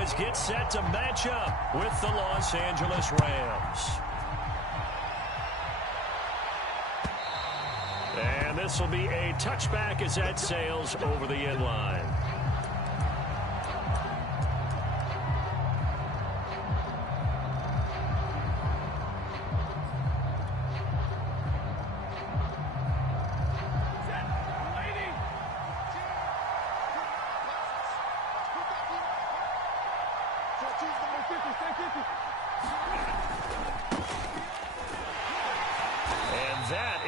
Cowboys get set to match up with the Los Angeles Rams. And this will be a touchback as that sails over the end line.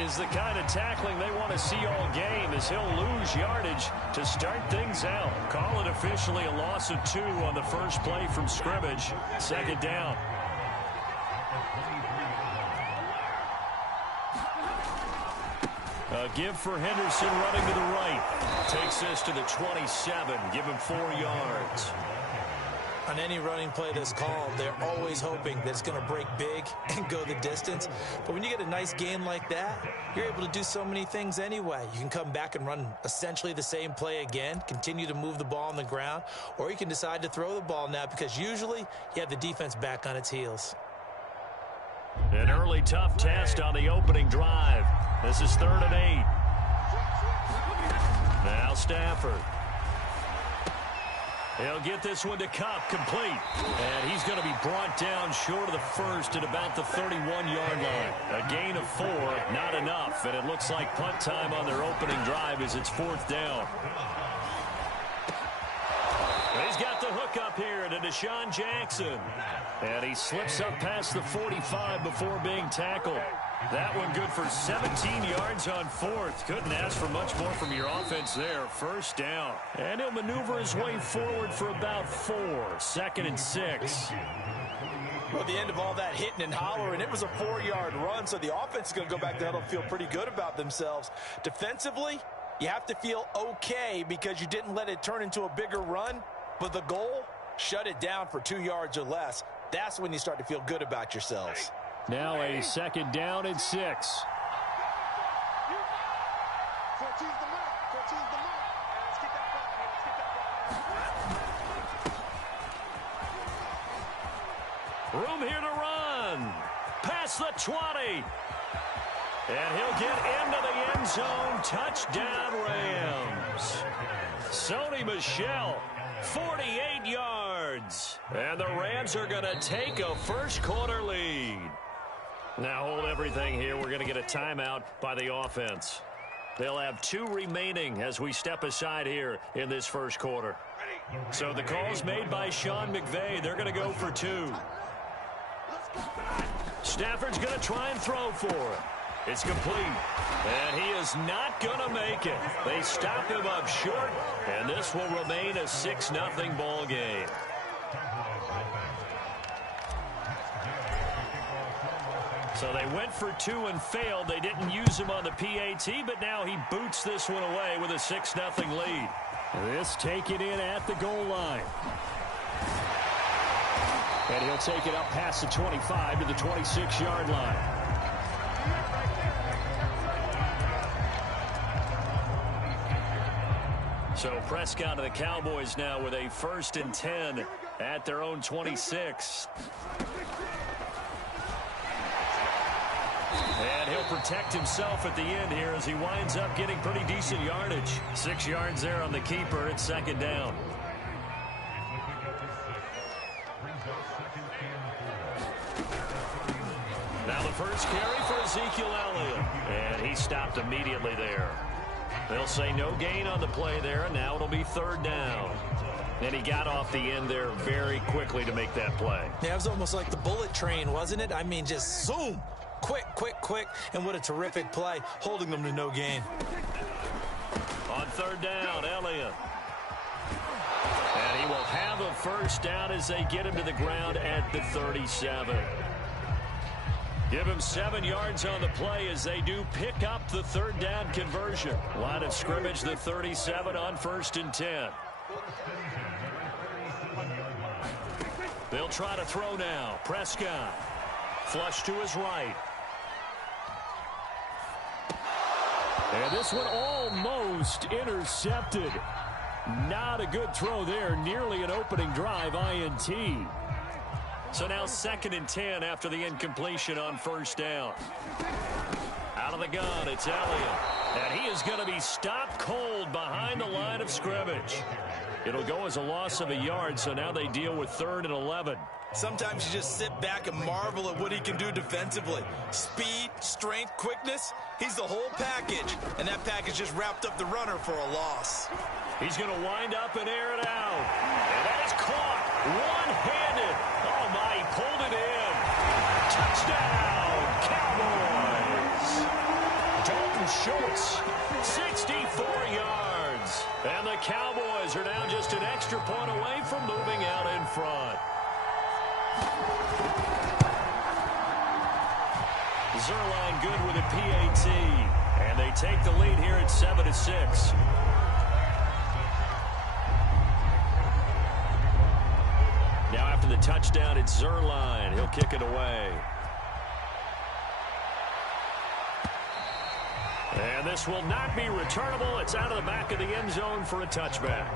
Is the kind of tackling they want to see all game, as he'll lose yardage to start things out. Call it officially a loss of 2 on the first play from scrimmage. Second down. A give for Henderson running to the right. Takes this to the 27. Give him 4 yards. On any running play that's called, they're always hoping that it's going to break big and go the distance. But when you get a nice game like that, you're able to do so many things anyway. You can come back and run essentially the same play again, continue to move the ball on the ground, or you can decide to throw the ball now because usually you have the defense back on its heels. An early tough test on the opening drive. This is 3rd and 8. Now Stafford. He'll get this one to Kupp, complete. And he's going to be brought down short of the first at about the 31-yard line. A gain of 4, not enough. And it looks like punt time on their opening drive as it's 4th down. He's got the hook up here to Deshaun Jackson. And he slips up past the 45 before being tackled. That one good for 17 yards on 4th. Couldn't ask for much more from your offense there. First down. And he'll maneuver his way forward for about 4. 2nd and 6. Well, the end of all that hitting and hollering, it was a 4-yard run, so the offense is going to go back there and feel pretty good about themselves. Defensively, you have to feel okay because you didn't let it turn into a bigger run, but the goal, shut it down for 2 yards or less. That's when you start to feel good about yourselves. Now a 2nd down and 6. Room here to run. Past the 20. And he'll get into the end zone. Touchdown, Rams. Sony Michel, 48 yards. And the Rams are going to take a first-quarter lead. Now hold everything here. We're going to get a timeout by the offense. They'll have 2 remaining as we step aside here in this first quarter. So the call's made by Sean McVay. They're going to go for 2. Stafford's going to try and throw for it. It's complete. And he is not going to make it. They stop him up short, and this will remain a 6-0 ball game. So they went for 2 and failed. They didn't use him on the PAT, but now he boots this one away with a 6-0 lead. This taken in at the goal line. And he'll take it up past the 25 to the 26-yard line. So Prescott of the Cowboys now with a 1st and 10 at their own 26. And he'll protect himself at the end here as he winds up getting pretty decent yardage. 6 yards there on the keeper. It's 2nd down. Now the first carry for Ezekiel Elliott. And he stopped immediately there. They'll say no gain on the play there, and now it'll be 3rd down. And he got off the end there very quickly to make that play. Yeah, it was almost like the bullet train, wasn't it? I mean, just zoom. Quick, quick, quick. And what a terrific play, holding them to no gain. On 3rd down, Elliott. And he will have a first down as they get him to the ground at the 37. Give him 7 yards on the play as they do pick up the 3rd down conversion. Line of scrimmage, the 37 on 1st and 10. They'll try to throw now. Prescott. Flush to his right. And this one almost intercepted. Not a good throw there. Nearly an opening drive INT. So now 2nd and 10 after the incompletion on first down. Out of the gun, it's Elliott. And he is going to be stopped cold behind the line of scrimmage. It'll go as a loss of a yard, so now they deal with 3rd and 11. Sometimes you just sit back and marvel at what he can do defensively. Speed, strength, quickness, he's the whole package. And that package just wrapped up the runner for a loss. He's going to wind up and air it out. And that is caught one-handed. Oh, my, he pulled it in. Touchdown, Cowboys. Dalton Schultz, 64 yards. And the Cowboys are now just an extra point away from moving out in front. Zerline good with a PAT. And they take the lead here at 7-6. Now after the touchdown, it's Zerline. He'll kick it away. And this will not be returnable. It's out of the back of the end zone for a touchback.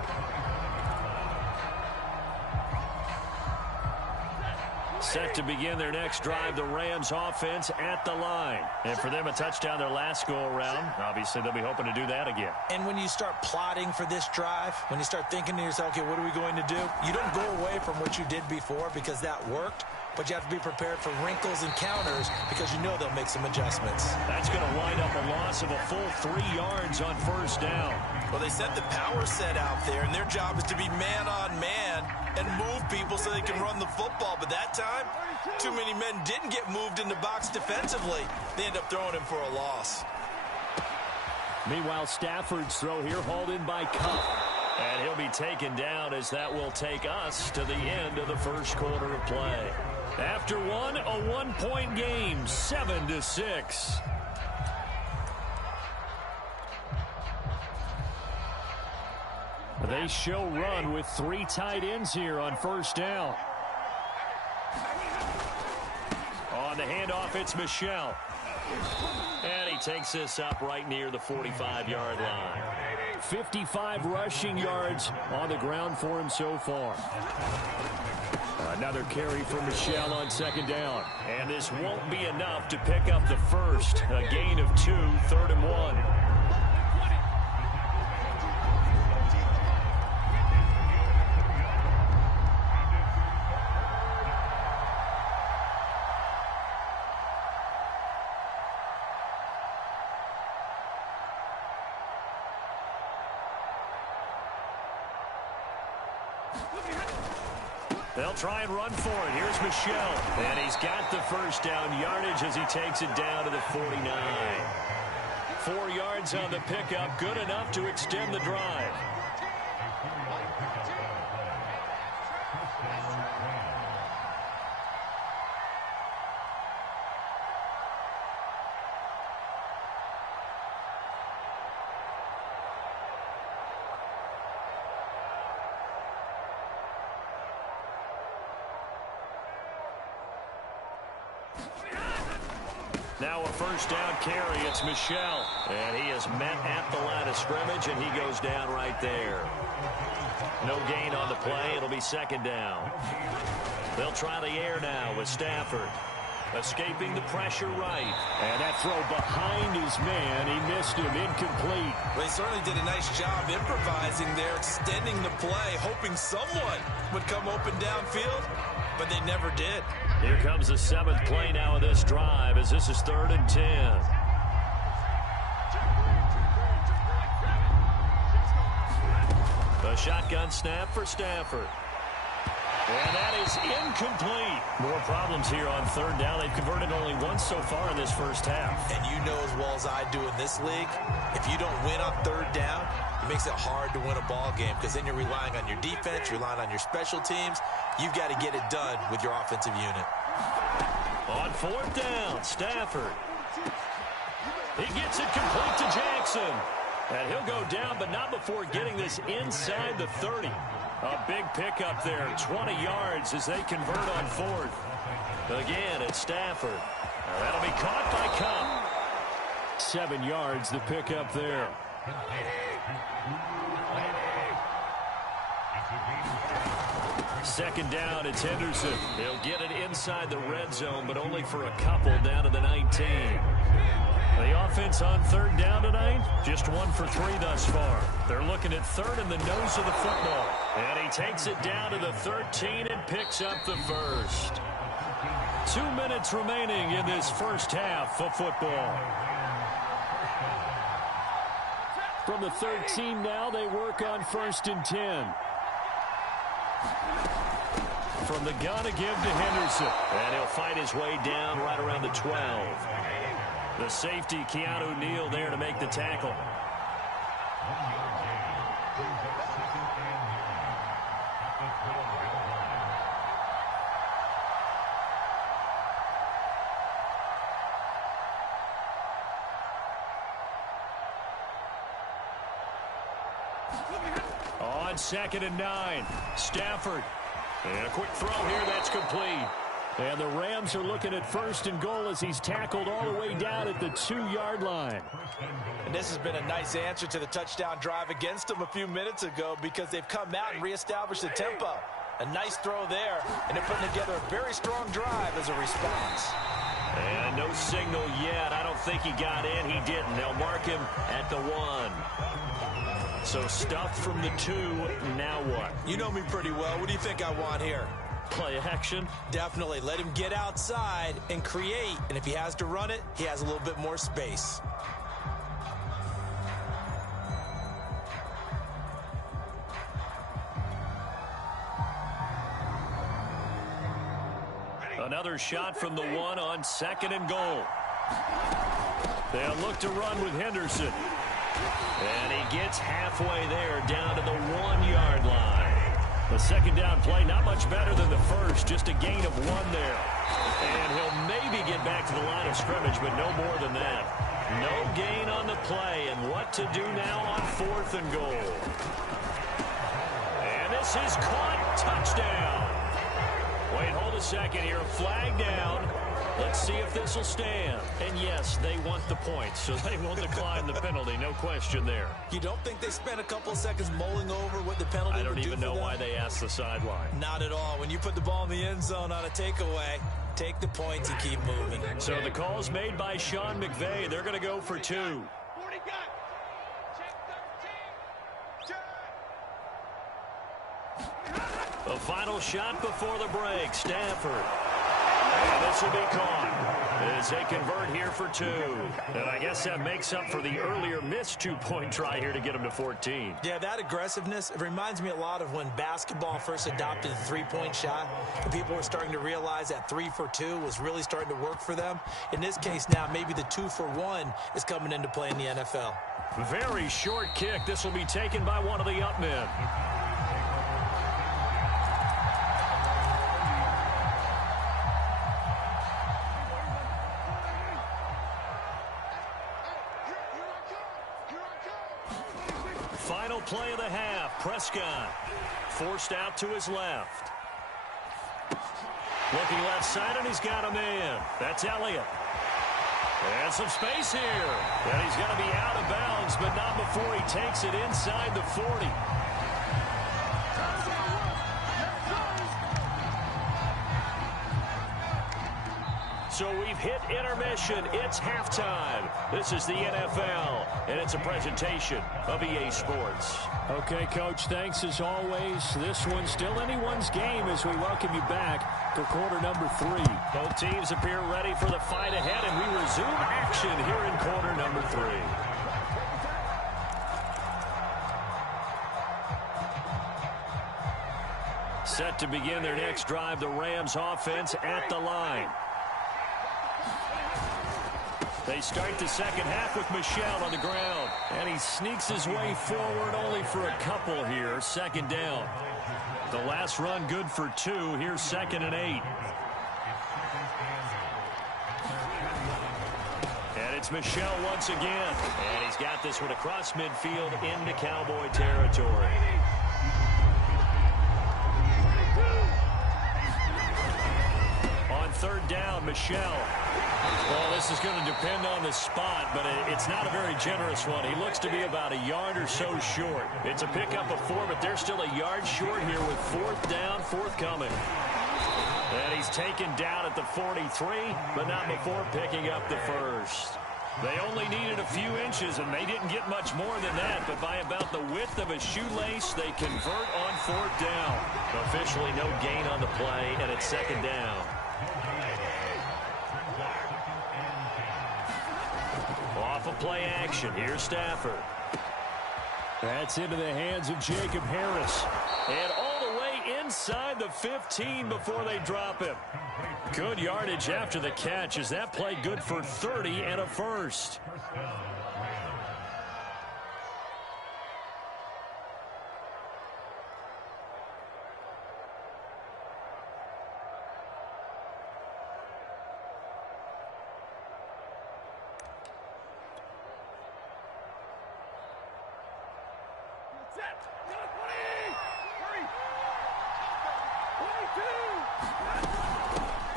Set to begin their next drive, the Rams offense at the line. And for them, a touchdown their last go-around. Obviously, they'll be hoping to do that again. And when you start plotting for this drive, when you start thinking to yourself, okay, what are we going to do? You don't go away from what you did before because that worked, but you have to be prepared for wrinkles and counters because you know they'll make some adjustments. That's going to wind up a loss of a full 3 yards on first down. Well, they set the power set out there, and their job is to be man-on-man and move people so they can run the football. But that time, too many men didn't get moved in the box defensively. They end up throwing him for a loss. Meanwhile, Stafford's throw here hauled in by Cup. And he'll be taken down as that will take us to the end of the first quarter of play. After one, a one-point game, 7-6. They show run with 3 tight ends here on first down. On the handoff, it's Michel. And he takes this up right near the 45-yard line. 55 rushing yards on the ground for him so far. Another carry for Michel on second down. And this won't be enough to pick up the first. A gain of 2, 3rd and 1. They'll try and run for it. Here's Michel. And he's got the first down yardage as he takes it down to the 49. 4 yards on the pickup. Good enough to extend the drive. Now a first down carry. It's Michel. And he is met at the line of scrimmage, and he goes down right there. No gain on the play. It'll be second down. They'll try the air now with Stafford. Escaping the pressure right. And that throw behind his man. He missed him. Incomplete. Well, he certainly did a nice job improvising there, extending the play, hoping someone would come open downfield, but they never did. Here comes the 7th play now of this drive as this is 3rd and 10. The shotgun snap for Stafford. And that is incomplete. More problems here on 3rd down. They've converted only once so far in this first half. And you know as well as I do in this league, if you don't win on 3rd down, it makes it hard to win a ball game because then you're relying on your defense, you're relying on your special teams. You've got to get it done with your offensive unit. On 4th down, Stafford. He gets it complete to Jackson. And he'll go down, but not before getting this inside the 30. A big pickup there, 20 yards as they convert on 4th. Again, it's Stafford. Now that'll be caught by Cup. 7 yards, the pickup there. Second down, it's Henderson. He'll get it inside the red zone, but only for a couple down to the 19. The offense on third down tonight, just 1 for 3 thus far. They're looking at third in the nose of the football. And he takes it down to the 13 and picks up the first. 2 minutes remaining in this first half of football. From the 13 now, they work on 1st and 10. From the gun to give to Henderson. And he'll fight his way down right around the 12. The safety, Keanu Neal, there to make the tackle. On 2nd and 9, Stafford. And a quick throw here, that's complete. And the Rams are looking at 1st and goal as he's tackled all the way down at the 2-yard line. And this has been a nice answer to the touchdown drive against them a few minutes ago because they've come out and reestablished the tempo. A nice throw there, and they're putting together a very strong drive as a response. And no signal yet. I don't think he got in. He didn't. They'll mark him at the 1. So stuffed from the 2, now what? You know me pretty well. What do you think I want here? Play action? Definitely. Let him get outside and create. And if he has to run it, he has a little bit more space. Another shot from the 1 on 2nd and goal. They'll look to run with Henderson. And he gets halfway there, down to the 1-yard line. The second down play, not much better than the first, just a gain of 1 there. And he'll maybe get back to the line of scrimmage, but no more than that. No gain on the play, and what to do now on 4th and goal. And this is caught. Touchdown. Wait, hold a second here. Flag down. Let's see if this will stand. And yes, they want the points, so they will decline the penalty. No question there. You don't think they spent a couple of seconds mulling over what the penalty would do for them? I don't even know why they asked the sideline. Not at all. When you put the ball in the end zone on a takeaway, take the points and keep moving. So the call's made by Sean McVay. They're going to go for 2. The final shot before the break, Stafford. And this will be caught as they convert here for 2. And I guess that makes up for the earlier missed 2-point try here to get them to 14. Yeah, that aggressiveness, it reminds me a lot of when basketball first adopted the 3-point shot. And people were starting to realize that 3 for 2 was really starting to work for them. In this case now, maybe the 2 for 1 is coming into play in the NFL. Very short kick. This will be taken by one of the up men. Final play of the half. Prescott forced out to his left. Looking left side, and he's got a man. That's Elliott. And some space here. And he's going to be out of bounds, but not before he takes it inside the 40. So we've hit intermission. It's halftime. This is the NFL, and it's a presentation of EA Sports. Okay, Coach, thanks as always. This one's still anyone's game as we welcome you back for quarter number 3. Both teams appear ready for the fight ahead, and we resume action here in quarter number 3. Set to begin their next drive, the Rams offense at the line. They start the second half with Michel on the ground. And he sneaks his way forward only for a couple here. Second down. The last run good for 2. Here's 2nd and 8. And it's Michel once again. And he's got this one across midfield into Cowboy territory. On third down, Michel. Well, this is going to depend on the spot, but it's not a very generous one. He looks to be about a yard or so short. It's a pickup of 4, but they're still a yard short here with 4th down, forthcoming. And he's taken down at the 43, but not before picking up the first. They only needed a few inches, and they didn't get much more than that, but by about the width of a shoelace, they convert on 4th down. Officially no gain on the play, and it's 2nd down. Off of play action. Here's Stafford. That's into the hands of Jacob Harris. And all the way inside the 15 before they drop him. Good yardage after the catch as that play good for 30 and a first.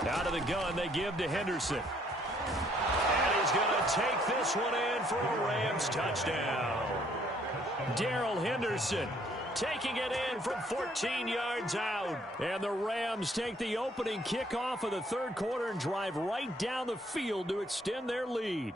Out of the gun, they give to Henderson. And he's going to take this one in for a Rams touchdown. Darrell Henderson taking it in from 14 yards out. And the Rams take the opening kickoff of the 3rd quarter and drive right down the field to extend their lead.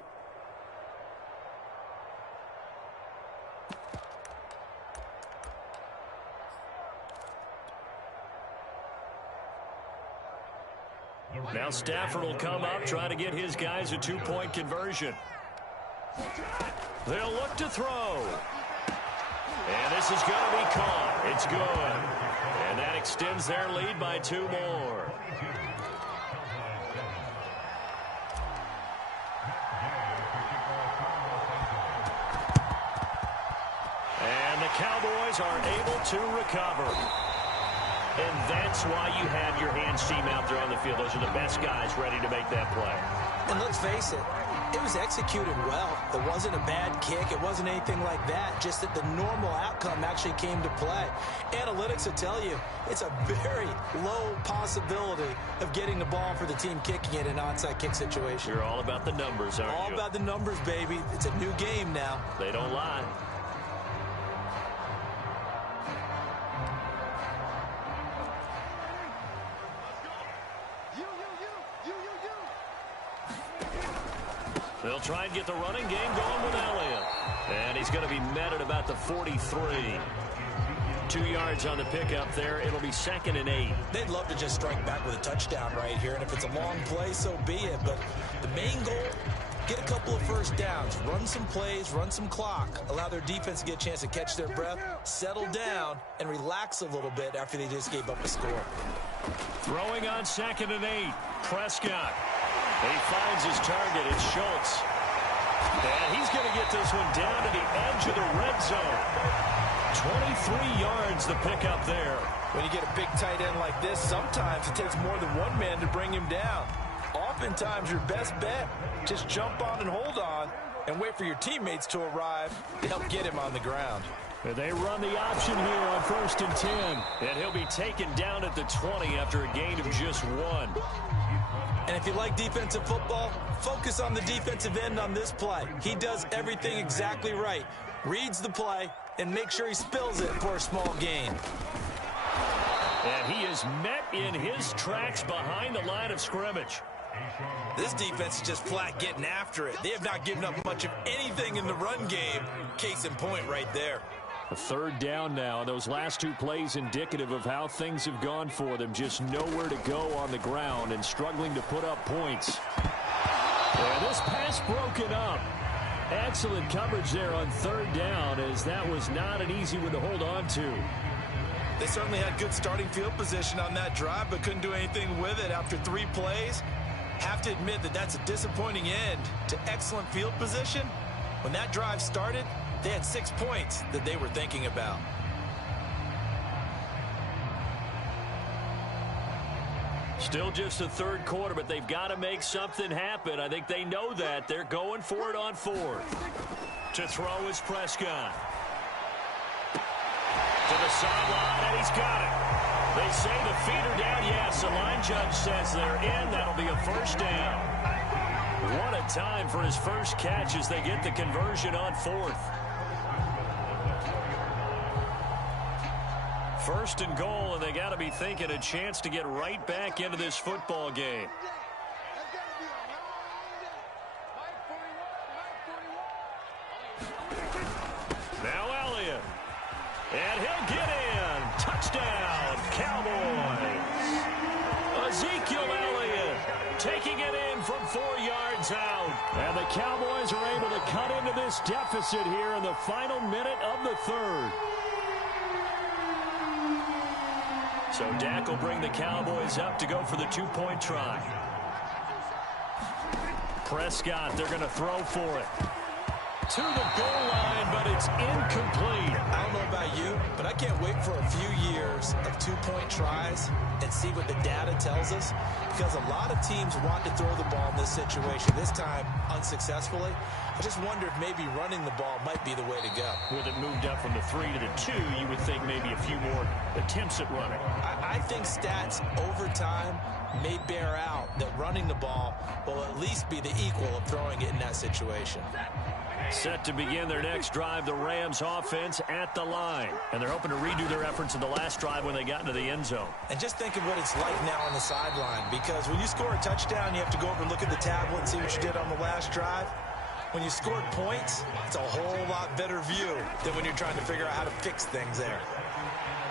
Now Stafford will come up, try to get his guys a 2-point conversion. They'll look to throw. And this is going to be caught. It's good. And that extends their lead by 2 more. And the Cowboys are able to recover. And that's why you have your hands team out there on the field. Those are the best guys ready to make that play. And let's face it, it was executed well. It wasn't a bad kick. It wasn't anything like that. Just that the normal outcome actually came to play. Analytics will tell you it's a very low possibility of getting the ball for the team kicking it in an onside kick situation. You're all about the numbers, aren't you? All about the numbers, baby. It's a new game now. They don't lie. They'll try and get the running game going with Elliott. And he's going to be met at about the 43. 2 yards on the pickup there. It'll be 2nd and 8. They'd love to just strike back with a touchdown right here. And if it's a long play, so be it. But the main goal, get a couple of first downs. Run some plays, run some clock. Allow their defense to get a chance to catch their breath, settle down, and relax a little bit after they just gave up a score. Throwing on 2nd and 8. Prescott. He finds his target. It's Schultz. And he's going to get this one down to the edge of the red zone. 23 yards the pickup there. When you get a big tight end like this, sometimes it takes more than one man to bring him down. Oftentimes, your best bet, just jump on and hold on and wait for your teammates to arrive to help get him on the ground. They run the option here on 1st and 10. And he'll be taken down at the 20 after a gain of just 1. And if you like defensive football, focus on the defensive end on this play. He does everything exactly right. Reads the play and makes sure he spills it for a small gain. And he is met in his tracks behind the line of scrimmage. This defense is just flat getting after it. They have not given up much of anything in the run game. Case in point right there. A 3rd down now. Those last 2 plays indicative of how things have gone for them. Just nowhere to go on the ground and struggling to put up points. And this pass broken up. Excellent coverage there on 3rd down, as that was not an easy one to hold on to. They certainly had good starting field position on that drive, but couldn't do anything with it after 3 plays. Have to admit that that's a disappointing end to excellent field position. When that drive started, they had 6 points that they were thinking about. Still just the 3rd quarter, but they've got to make something happen. I think they know that. They're going for it on 4th. To throw is Prescott. To the sideline, and he's got it. They say the feet are down. Yes, the line judge says they're in. That'll be a 1st down. What a time for his first catch as they get the conversion on fourth. First and goal, and they got to be thinking a chance to get right back into this football game. Now Elliott. And he'll get in. Touchdown, Cowboys. Ezekiel Elliott taking it in from 4 yards out. And the Cowboys are able to cut into this deficit here in the final minute of the third. So Dak will bring the Cowboys up to go for the two-point try. Prescott, they're going to throw for it. To the goal line, but it's incomplete. I don't know about you, but I can't wait for a few years of two-point tries and see what the data tells us, because a lot of teams want to throw the ball in this situation, this time unsuccessfully. I just wonder if maybe running the ball might be the way to go. With it moved up from the 3 to the 2, you would think maybe a few more attempts at running. I think stats over time may bear out that running the ball will at least be the equal of throwing it in that situation. Set to begin their next drive, the Rams offense at the line. And they're hoping to redo their efforts in the last drive when they got into the end zone. And just think of what it's like now on the sideline, because when you score a touchdown, you have to go over and look at the tablet and see what you did on the last drive. When you scored points, it's a whole lot better view than when you're trying to figure out how to fix things there.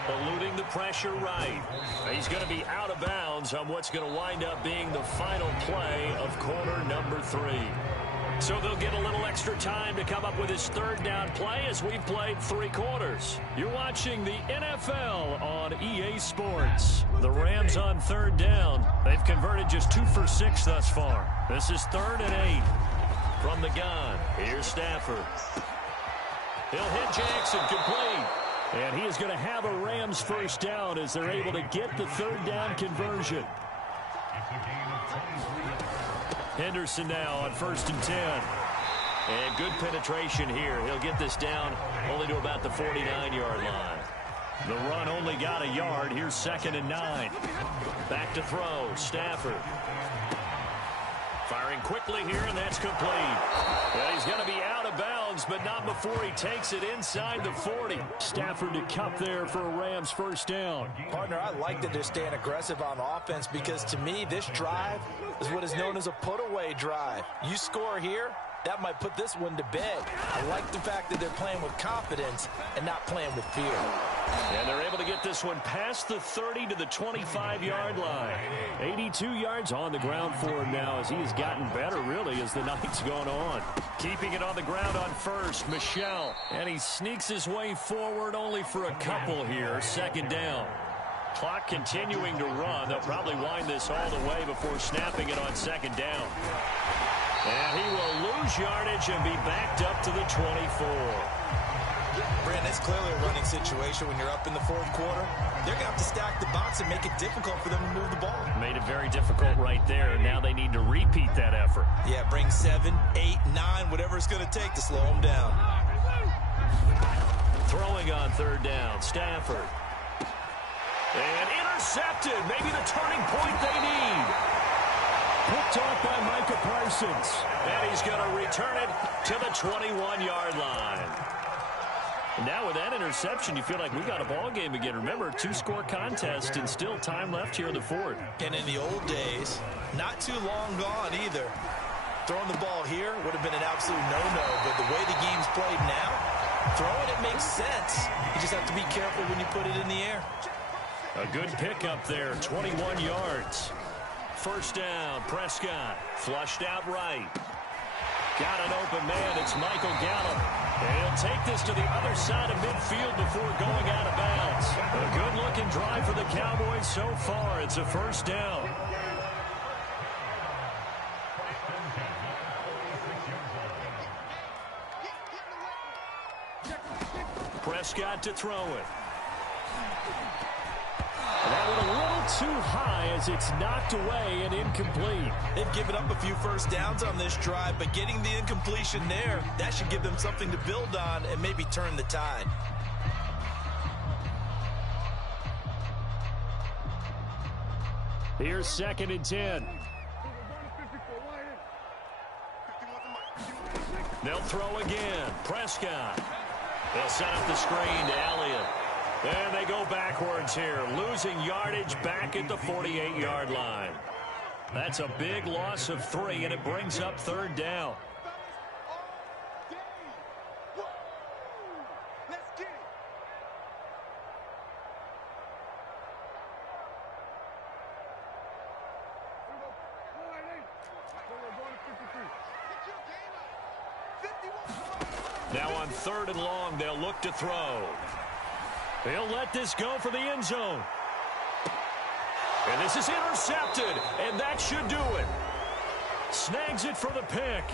Eluding the pressure right. He's going to be out of bounds on what's going to wind up being the final play of quarter number 3. So they'll get a little extra time to come up with his third down play as we've played 3 quarters. You're watching the NFL on EA Sports. The Rams on third down. They've converted just 2 for 6 thus far. This is 3rd and 8 from the gun. Here's Stafford. He'll hit Jackson complete. And he is going to have a Rams first down as they're able to get the third down conversion. Henderson now on 1st and 10. And good penetration here. He'll get this down only to about the 49-yard line. The run only got a yard. Here's 2nd and 9. Back to throw. Stafford. Firing quickly here, and that's complete. Well, he's going to be out of bounds, but not before he takes it inside the 40. Stafford to cup there for a Rams first down. Partner, I like that they're staying aggressive on offense, because to me, this drive is what is known as a put-away drive. You score here, that might put this one to bed. I like the fact that they're playing with confidence and not playing with fear. And they're able to get this one past the 30 to the 25-yard line. 82 yards on the ground for him now as he has gotten better, really, as the night's gone on. Keeping it on the ground on first, Michel. And he sneaks his way forward only for a couple here. 2nd down. Clock continuing to run. They'll probably wind this all the way before snapping it on 2nd down. And he will lose yardage and be backed up to the 24. Brandon, it's clearly a running situation when you're up in the 4th quarter. They're going to have to stack the box and make it difficult for them to move the ball. Made it very difficult right there. Now they need to repeat that effort. Yeah, bring 7, 8, 9, whatever it's going to take to slow them down. Throwing on 3rd down, Stafford. And intercepted. Maybe the turning point they need. Picked off by Micah Parsons. And he's going to return it to the 21-yard line. Now with that interception, you feel like we got a ball game again. Remember, 2-score contest and still time left here in the 4th. And in the old days, not too long gone either, throwing the ball here would have been an absolute no-no. But the way the game's played now, throwing it makes sense. You just have to be careful when you put it in the air. A good pickup there, 21 yards. First down, Prescott. Flushed out right. Got an open man. It's Michael Gallup. And he'll take this to the other side of midfield before going out of bounds. A good-looking drive for the Cowboys so far. It's a first down. Prescott to throw it. That one a little too high as it's knocked away and incomplete. They've given up a few first downs on this drive, but getting the incompletion there, that should give them something to build on and maybe turn the tide. Here's 2nd and 10. They'll throw again. Prescott. They'll set up the screen to Elliott. And they go backwards here, losing yardage back at the 48-yard line. That's a big loss of 3, and it brings up 3rd down. Now on 3rd and long, they'll look to throw. He'll let this go for the end zone. And this is intercepted, and that should do it. Snags it for the pick.